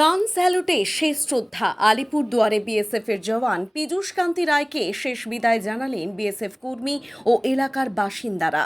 গান স্যালুটে শেষ শ্রদ্ধা। আলিপুর দুয়ারে বিএসএফ এর জওয়ান পীযূষ কান্তি রায়কে শেষ বিদায় জানালেন বিএসএফ কর্মী ও এলাকার বাসিন্দারা।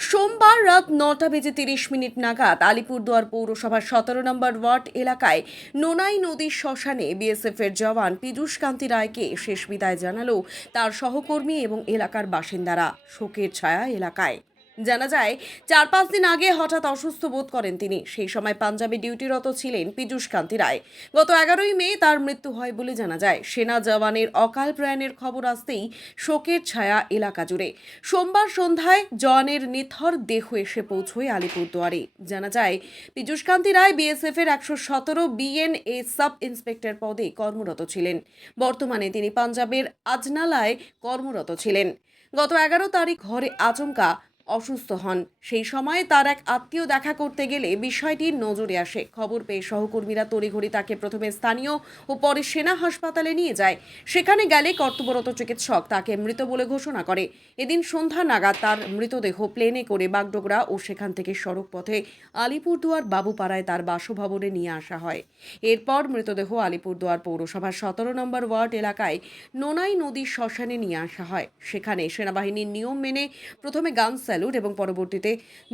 সোমবার রাত নটা বেজে তিরিশ মিনিট নাগাদ আলিপুরদুয়ার পৌরসভার সতেরো নম্বর ওয়ার্ড এলাকায় নোনাই নদীর শ্মশানে বিএসএফ এর জওয়ান পীযূষ কান্তি রায়কে শেষ বিদায় জানালো তার সহকর্মী এবং এলাকার বাসিন্দারা। শোকের ছায়া এলাকায়। জানা যায় চার পাঁচ দিন আগে হঠাৎ অসুস্থ বোধ করেন তিনি। সেই সময় পাঞ্জাবে ডিউটিরত ছিলেন পীযূষ কান্তি রায়। গত এগারোই মে তার মৃত্যু হয় বলে জানা যায়। সেনা জওয়ানের অকাল প্রয়াণের খবর আসতেই শোকের ছায়া এলাকা জুড়ে। সোমবার সন্ধ্যায় জওয়ানের নিথর দেহ এসে পৌঁছয় আলিপুরদুয়ারে। জানা যায়, পীযূষ কান্তি রায় বিএসএফ এর একশো সতেরো বিএনএ সাব ইন্সপেক্টর পদে কর্মরত ছিলেন। বর্তমানে তিনি পাঞ্জাবের আজনালায় কর্মরত ছিলেন। গত এগারো তারিখ ঘরে আচমকা অসুস্থ হন। সেই সময় তার এক আত্মীয় দেখা করতে গেলে বিষয়টি নজরে আসে। খবর পেয়ে সহকর্মীরা তড়িঘড়ি তাকে প্রথমে স্থানীয় ও পরে সেনা হাসপাতালে নিয়ে যায়। সেখানে গেলে কর্তব্যরত চিকিৎসক তাকে মৃত বলে ঘোষণা করে। এদিন সন্ধ্যা নাগাদ তার মৃতদেহ প্লেনে করে বাগডোগরা ও সেখান থেকে সড়ক পথে আলিপুরদুয়ার বাবুপাড়ায় তার বাসভবনে নিয়ে আসা হয়। এরপর মৃতদেহ আলিপুরদুয়ার পৌরসভার সতেরো নম্বর ওয়ার্ড এলাকায় নোনাই নদীর শ্মশানে নিয়ে আসা হয়। সেখানে সেনাবাহিনীর নিয়ম মেনে প্রথমে গান স্যালুট এবং পরবর্তীতে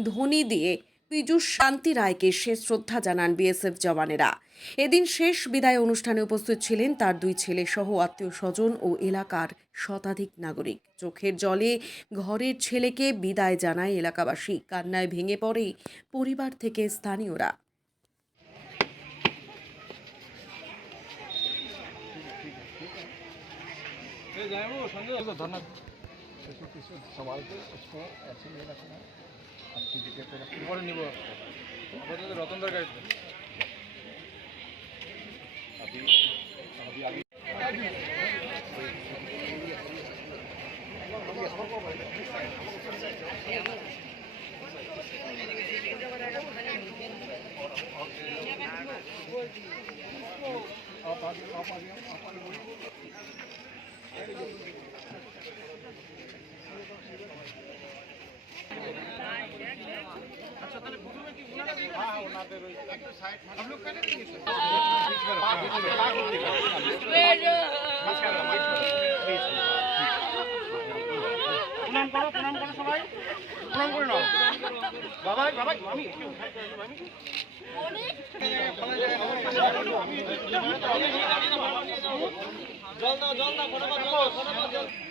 ধ্বনি দিয়ে পীযুষ শান্তি রায়কে শেষ শ্রদ্ধা জানান বিএসএফ জওয়ানেরা। এদিন শেষ বিদায় অনুষ্ঠানে উপস্থিত ছিলেন তার দুই ছেলে সহ আত্মীয় স্বজন ও এলাকার শতাধিক নাগরিক। চোখের জলে ঘরের ছেলেকে বিদায় জানায় এলাকাবাসী। কান্নায় ভেঙে পড়ে পরিবার থেকে স্থানীয়রা। ধন্যবাদ किसी किसी सवाल पे उसको ऐसे ही रखना है अच्छी जगह पे रखना रतन दर अभी अभी आगे आप आगे आप आगे आप आगे প্রণাম করো প্রণাম করো সবাই প্রণাম করে নাও বাবা বাবা জল দাও জল দাও জল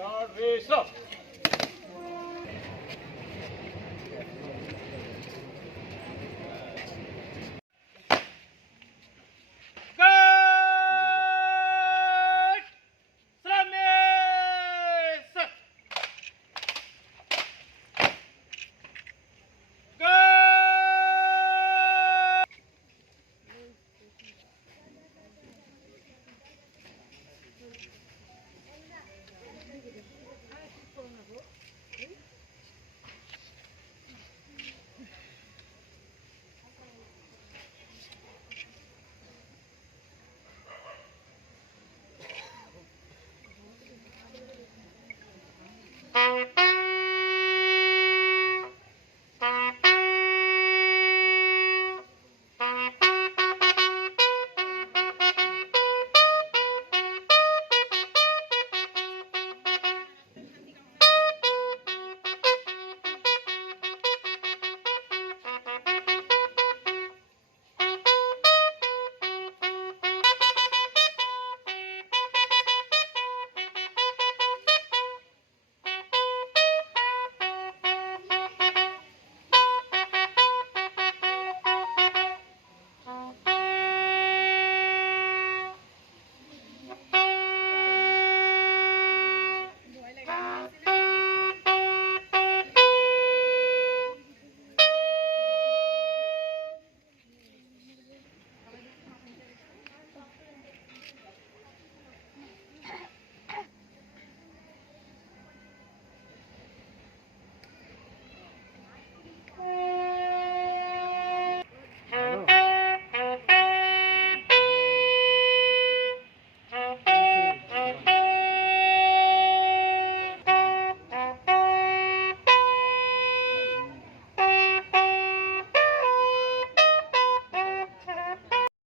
Start race up. Thank you.